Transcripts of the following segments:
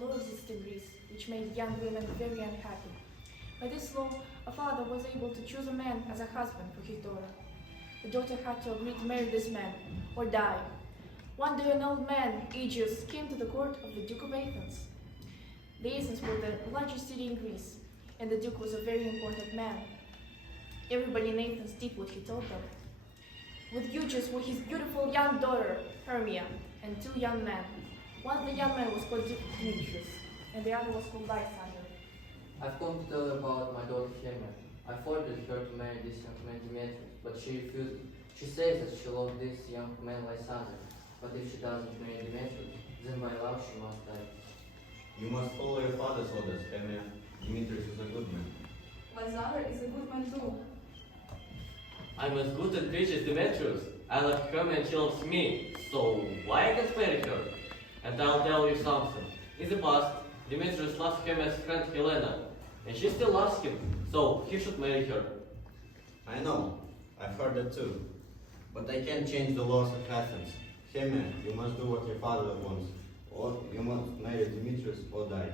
law existed in Greece, which made young women very unhappy. By this law, a father was able to choose a man as a husband for his daughter. The daughter had to agree to marry this man, or die. One day an old man, Aegeus, came to the court of the Duke of Athens. The Athens were the largest city in Greece, and the Duke was a very important man. Everybody in Athens did what he told them. With Aegeus were his beautiful young daughter, Hermia, and two young men. One of the young men was called Demetrius, and the other was called Lysander. I've come to tell you about my daughter Hermia. I forced her to marry this young man Demetrius, but she refused. She says that she loves this young man Lysander, but if she doesn't marry Demetrius, then by law she must die. You must follow your father's orders, Hermia. Demetrius is a good man. Lysander is a good man too. I'm as good as preaches Demetrius. I love Hermia and she loves me, so why I can't marry her? And I'll tell you something. In the past, Demetrius loves Hermia's friend Helena, and she still loves him, so he should marry her. I know. I've heard that too. But I can't change the laws of Athens. Hermia, you must do what your father wants, or you must marry Demetrius or die.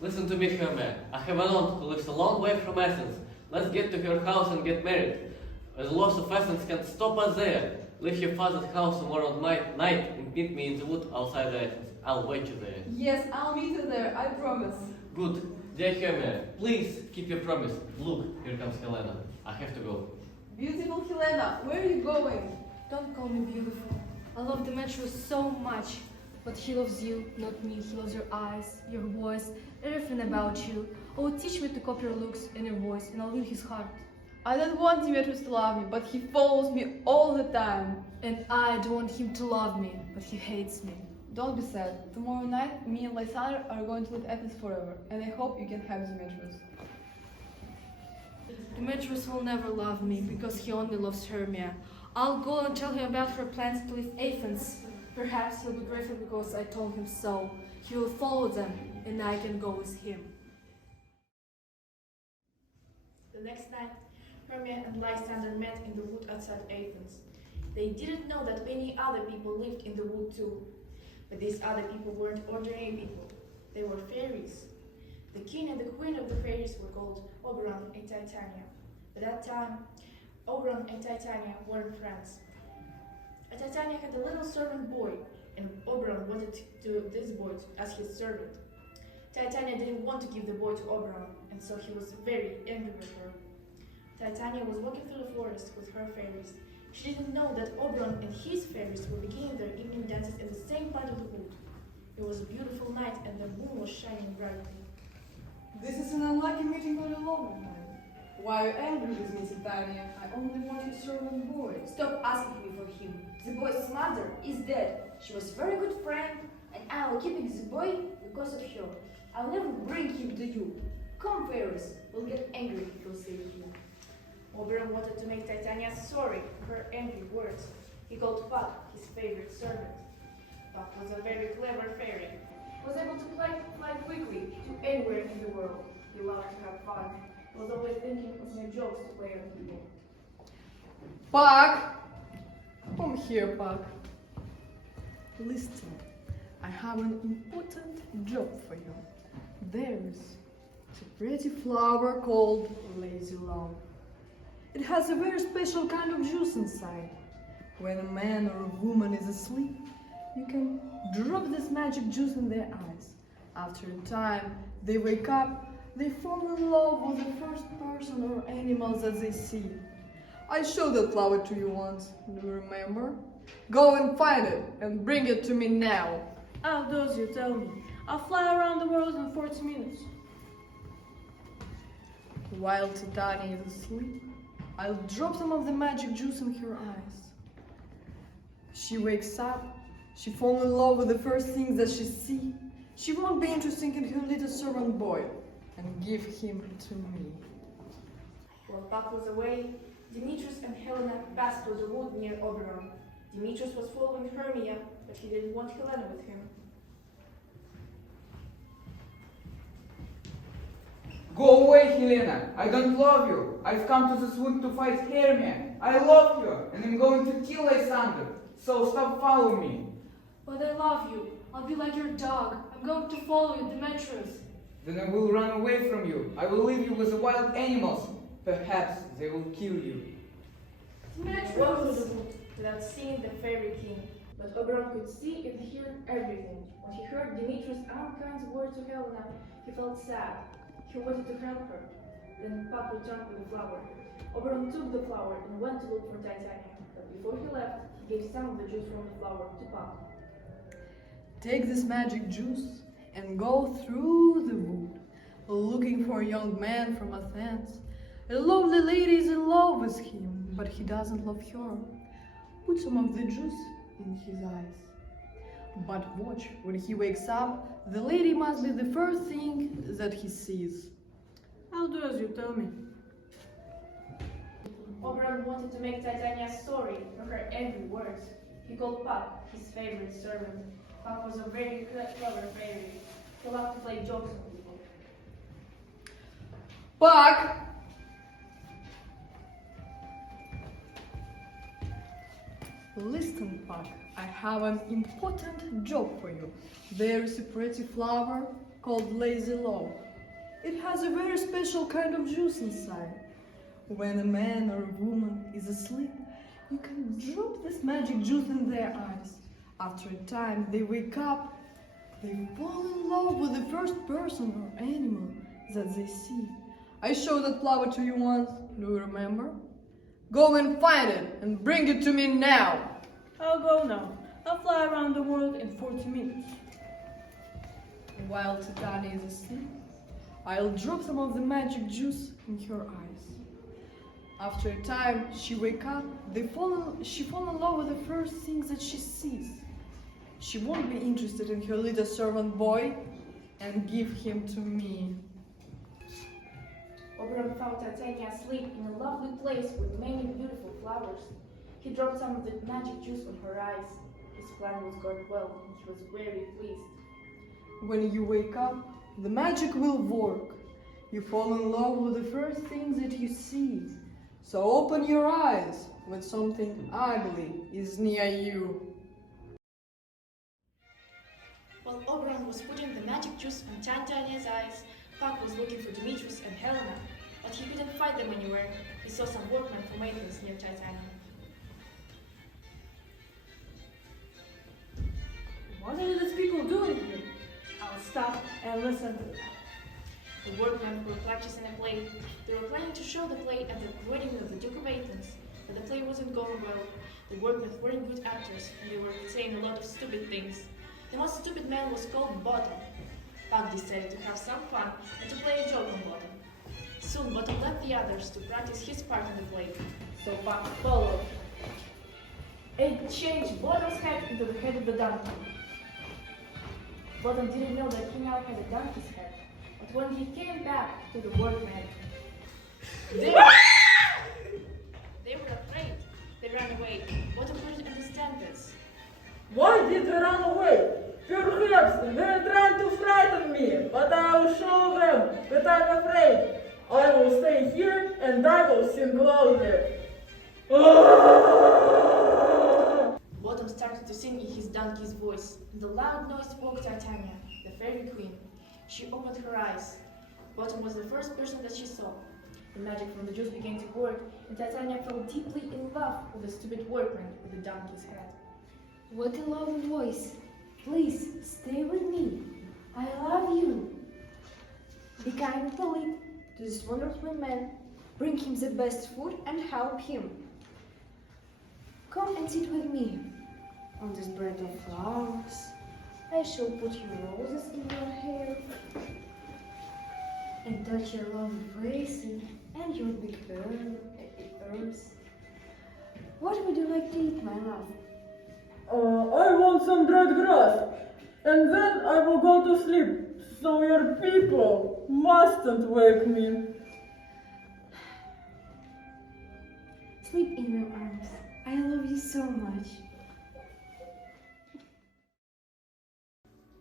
Listen to me, Hermia. I have an aunt who lives a long way from Athens. Let's get to her house and get married. The laws of Athens can't stop us there. Leave your father's house tomorrow night and meet me in the wood outside Athens. I'll wait you there. Yes, I'll meet you there, I promise. Good. Dear Hermia, please keep your promise. Look, here comes Helena. I have to go. Beautiful Helena, where are you going? Don't call me beautiful. I love Demetrius so much. But he loves you, not me. He loves your eyes, your voice, everything about you. Oh, teach me to copy your looks and your voice, and I'll win his heart. I don't want Demetrius to love me, but he follows me all the time. And I don't want him to love me, but he hates me. Don't be sad. Tomorrow night, me and Lysander are going to live Athens forever, and I hope you can have Demetrius. Demetrius will never love me because he only loves Hermia. I'll go and tell him about her plans to leave Athens. Perhaps he'll be grateful because I told him so. He will follow them, and I can go with him. The next night, Hermia and Lysander met in the wood outside Athens. They didn't know that many other people lived in the wood too. But these other people weren't ordinary people. They were fairies. The king and the queen of the fairies were called Oberon and Titania. At that time, Oberon and Titania weren't friends. Titania had a little servant boy, and Oberon wanted this boy as his servant. Titania didn't want to give the boy to Oberon, and so he was very angry with her. Titania was walking through the forest with her fairies. She didn't know that Oberon and his fairies were beginning their evening dances in the same part of the wood. It was a beautiful night, and the moon was shining brightly. This is an unlucky meeting for the long time. Why are you angry with me, Titania? I only want your servant boy. Stop asking me for him. The boy's mother is dead. She was a very good friend, and I will keep the boy because of her. I'll never bring him to you. Come, fairies. We'll get angry if you'll save him. Oberon wanted to make Titania sorry for her angry words. He called Puck, his favorite servant. Puck was a very clever fairy. He was able to fly quickly to anywhere in the world. He loved to have fun. He was always thinking of new jokes to play on people. Puck! Come here, Puck. Listen, I have an important job for you. There's a pretty flower called lazy love. It has a very special kind of juice inside. When a man or a woman is asleep, you can drop this magic juice in their eyes. After a time, they wake up, they fall in love with the first person or animal that they see. I showed that flower to you once, do you remember? Go and find it and bring it to me now. I'll do as you tell me. I'll fly around the world in 40 minutes. While Titania is asleep, I'll drop some of the magic juice in her eyes. She wakes up, she falls in love with the first thing that she sees. She won't be interested in her little servant boy and give him to me. While Puck was away, Demetrius and Helena passed through the wood near Oberon. Demetrius was following Hermia, but he didn't want Helena with him. Go away, Helena. I don't love you. I've come to this wood to fight Hermia. I love you, and I'm going to kill Lysander. so stop following me. But I love you. I'll be like your dog. I'm going to follow you, Demetrius. Then I will run away from you. I will leave you with the wild animals. Perhaps they will kill you. Walked through the wood without seeing the fairy king. But Oberon could see and hear everything. When he heard Demetrius' unkind words to Helena, he felt sad. He wanted to help her. Then Puck returned with the flower. Oberon took the flower and went to look for Titania. But before he left, he gave some of the juice from the flower to Puck. Take this magic juice and go through the wood, looking for a young man from Athens. A lovely lady is in love with him, but he doesn't love her. Put some of the juice in his eyes. But watch, when he wakes up, the lady must be the first thing that he sees. I'll do as you tell me. Oberon wanted to make Titania sorry for her every word. He called Puck his favorite servant. Puck was a very clever fairy. He loved to play jokes on people. Puck! Listen, Puck, I have an important job for you. There is a pretty flower called lazy love. It has a very special kind of juice inside. When a man or a woman is asleep, you can drop this magic juice in their eyes. After a time, they wake up. They fall in love with the first person or animal that they see. I showed that flower to you once. Do you remember? Go and find it and bring it to me now. I'll go now. I'll fly around the world in 40 minutes. While Titania is asleep, I'll drop some of the magic juice in her eyes. After a time, she wakes up. She falls in love with the first thing that she sees. She won't be interested in her little servant boy and give him to me. Oberon found Titania asleep in a lovely place with many beautiful flowers. He dropped some of the magic juice on her eyes. His plan was going well, and he was very pleased. When you wake up, the magic will work. You fall in love with the first thing that you see. So open your eyes when something ugly is near you. While Oberon was putting the magic juice on Titania's eyes, Puck was looking for Demetrius and Helena, but he couldn't find them anywhere. He saw some workmen for maintenance near Titania. What are these people doing here? I'll stop and listen to them. The workmen were practicing a play. They were planning to show the play at the wedding of the Duke of Athens, but the play wasn't going well. The workmen weren't good actors, and they were saying a lot of stupid things. The most stupid man was called Bottom. Puck decided to have some fun and to play a joke on Bottom. Soon Bottom left the others to practice his part in the play, so Puck followed. It changed Bottom's head into the head of the donkey. Bottom didn't know that he now had a donkey's head, but when he came back to the workmen, they were afraid. They ran away. Bottom couldn't understand this. Why did they run away? Perhaps they're trying to frighten me, but I will show them that I'm afraid. I will stay here and I will sing loudly. Bottom started to sing in his donkey's voice. The loud noise woke Titania, the fairy queen. She opened her eyes. Bottom was the first person that she saw. The magic from the juice began to work, and Titania fell deeply in love with the stupid workman with the donkey's head. What a lovely voice. Please stay with me. I love you. Be kind and polite to this wonderful man. Bring him the best food and help him. Come and sit with me on this bed of flowers. I shall put your roses in your hair and touch your lovely face and your big ears. What would you like to eat, my love? I want some dried grass, and then I will go to sleep, so your people mustn't wake me. Sleep in my arms. I love you so much.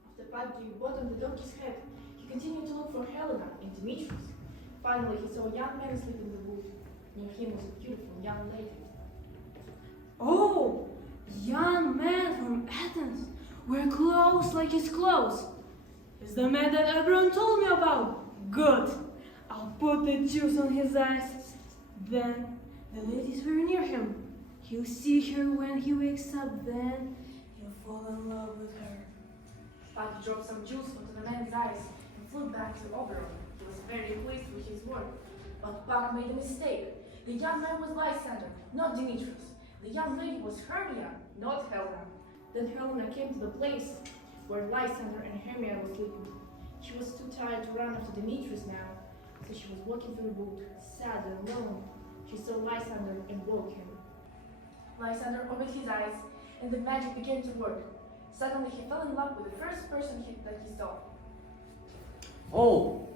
After Puck gave Bottom the donkey's head, he continued to look for Helena and Demetrius. Finally, he saw a young man asleep in the wood. Near him was a beautiful young lady. Oh, young Athens. Wear clothes like his clothes. Is the man that everyone told me about? Good. I'll put the juice on his eyes. Then the lady's very near him. He'll see her when he wakes up. Then he'll fall in love with her. Puck dropped some juice onto the man's eyes and flew back to Oberon. He was very pleased with his work. But Puck made a mistake. The young man was Lysander, not Demetrius. The young lady was Hermia, not Helena. Then Helena came to the place where Lysander and Hermia were sleeping. She was too tired to run after Demetrius now, so she was walking through the wood, sad and alone. She saw Lysander and woke him. Lysander opened his eyes, and the magic began to work. Suddenly he fell in love with the first person that he saw. Oh,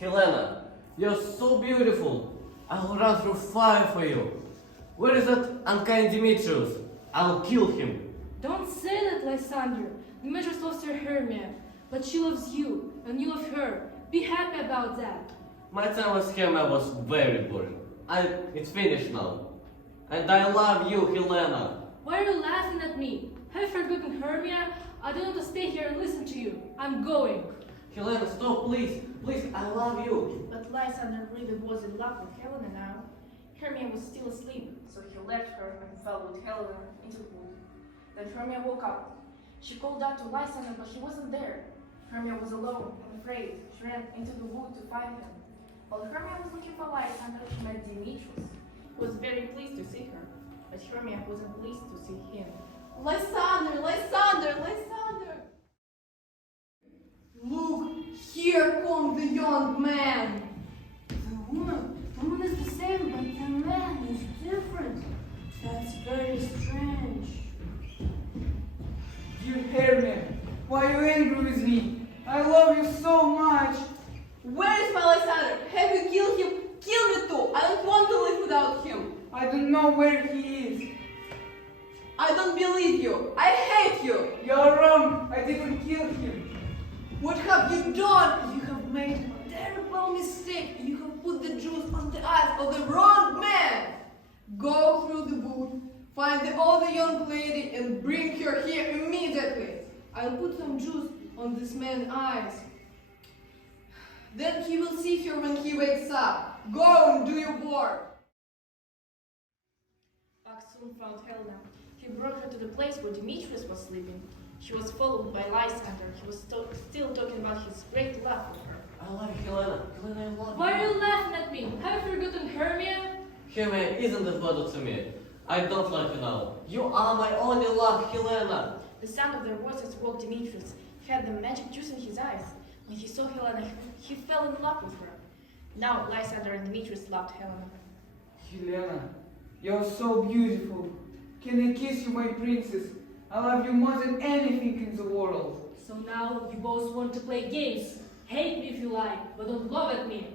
Helena, you're so beautiful. I'll run through fire for you. Where is that unkind Demetrius? I'll kill him. Don't say that, Lysander. Demetrius loves her Hermia, but she loves you, and you love her. Be happy about that. My time with Hermia was very boring. It's finished now. And I love you, Helena. Why are you laughing at me? Have you forgotten Hermia? I don't want to stay here and listen to you. I'm going. Helena, stop, please. Please, I love you. But Lysander really was in love with Helena now. Hermia was still asleep, so he left her and fell with Helena into the wood. Then Hermia woke up. She called out to Lysander, but he wasn't there. Hermia was alone and afraid. She ran into the wood to find him. While Hermia was looking for Lysander, she met Demetrius. He was very pleased to see her, but Hermia wasn't pleased to see him. Lysander, Lysander, Lysander! Look, here comes the young man. The woman is the same, but the man is different. That's very strange. Dear Hermia, why are you angry with me? I love you so much. Where is my Lysander? Have you killed him? Kill me too! I don't want to live without him. I don't know where he is. I don't believe you. I hate you. You're wrong. I didn't kill him. What have you done? You have made a terrible mistake. You have put the juice on the eyes of the wrong man. Go through the wood, find the other young lady and bring her here immediately. I'll put some juice on this man's eyes. Then he will see her when he wakes up. Go and do your work. Puck soon found Helena. He brought her to the place where Demetrius was sleeping. She was followed by Lysander. He was still talking about his great love for her. I love Helena. Helena, I love Why you. are you laughing at me? Have you forgotten Hermia? Hermia isn't as bad to me. I don't love you now. You are my only love, Helena. The sound of their voices woke Demetrius. He had the magic juice in his eyes. When he saw Helena, he fell in love with her. Now Lysander and Demetrius loved Helena. Helena, you're so beautiful. Can I kiss you, my princess? I love you more than anything in the world. So now you both want to play games. Hate me if you like, but don't love at me.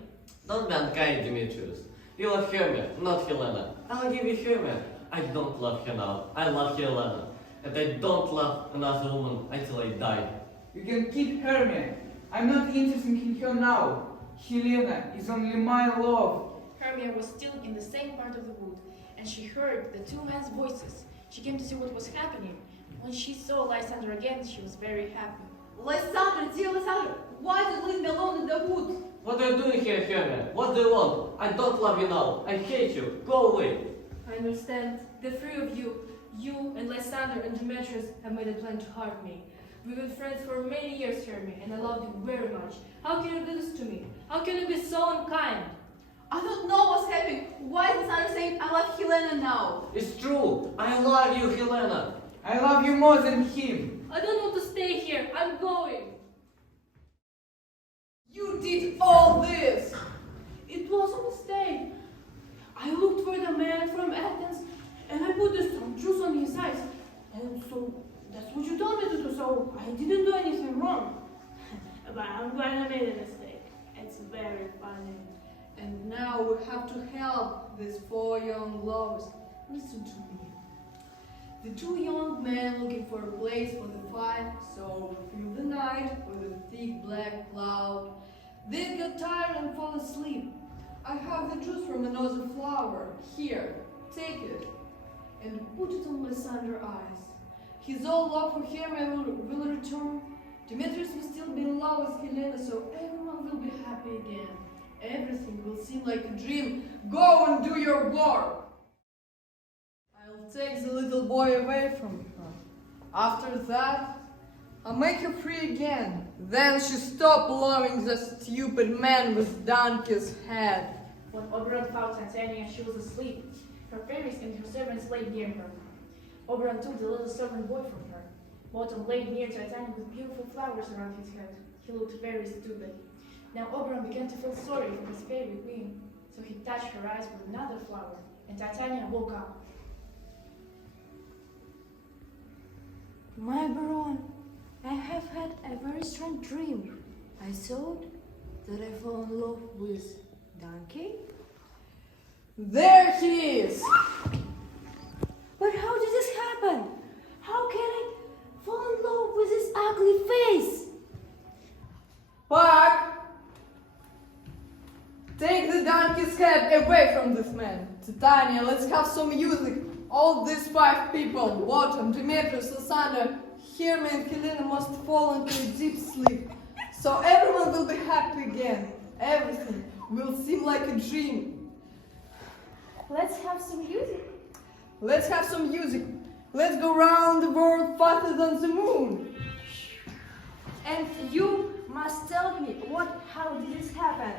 Don't be unkind, Demetrius. You love Hermia, not Helena. I'll give you Hermia. I don't love her now. I love Helena. And I don't love another woman until I die. You can keep Hermia. I'm not interested in her now. Helena is only my love. Hermia was still in the same part of the wood, and she heard the two men's voices. She came to see what was happening. When she saw Lysander again, she was very happy. Lysander, dear Lysander, why did you leave me alone in the wood? What are you doing here, Hermia? What do you want? I don't love you now. I hate you. Go away. I understand. The three of you and Lysander and Demetrius have made a plan to harm me. We've been friends for many years, Hermia, and I love you very much. How can you do this to me? How can you be so unkind? I don't know what's happening. Why is Lysander saying I love Helena now? It's true. I love you, Helena. I love you more than him. I don't want to stay here. I'm going. You did all this! It was a mistake. I looked for the man from Athens and I put some juice on his eyes. And so that's what you told me to do, so I didn't do anything wrong. But I'm glad I made a mistake. It's very funny. And now we have to help these four young lovers. Listen to me. The two young men looking for a place for the fight saw through the night with a thick black cloud. They got tired and fell asleep. I have the juice from another flower. Here, take it. And put it on Lysander's eyes. His old love for Hermia will return. Demetrius will still be in love with Helena, so everyone will be happy again. Everything will seem like a dream. Go and do your work. I'll take the little boy away from her. After that, I'll make her free again. Then she stopped loving the stupid man with donkey's head. When Oberon found Titania, she was asleep. Her fairies and her servants lay near her. Oberon took the little servant boy from her. Wotan lay near Titania with beautiful flowers around his head. He looked very stupid. Now Oberon began to feel sorry for his fairy queen, so he touched her eyes with another flower, and Titania woke up. My Baron, I have had a very strange dream. I thought that I fell in love with Donkey. There he is! But how did this happen? How can I fall in love with this ugly face? Puck! Take the donkey's head away from this man. Titania, let's have some music. All these 5 people, Wotan, Demetrius, Lysander, Hermia and Helena must fall into a deep sleep. So everyone will be happy again. Everything will seem like a dream. Let's have some music. Let's have some music. Let's go round the world faster than the moon. And you must tell me how did this happen?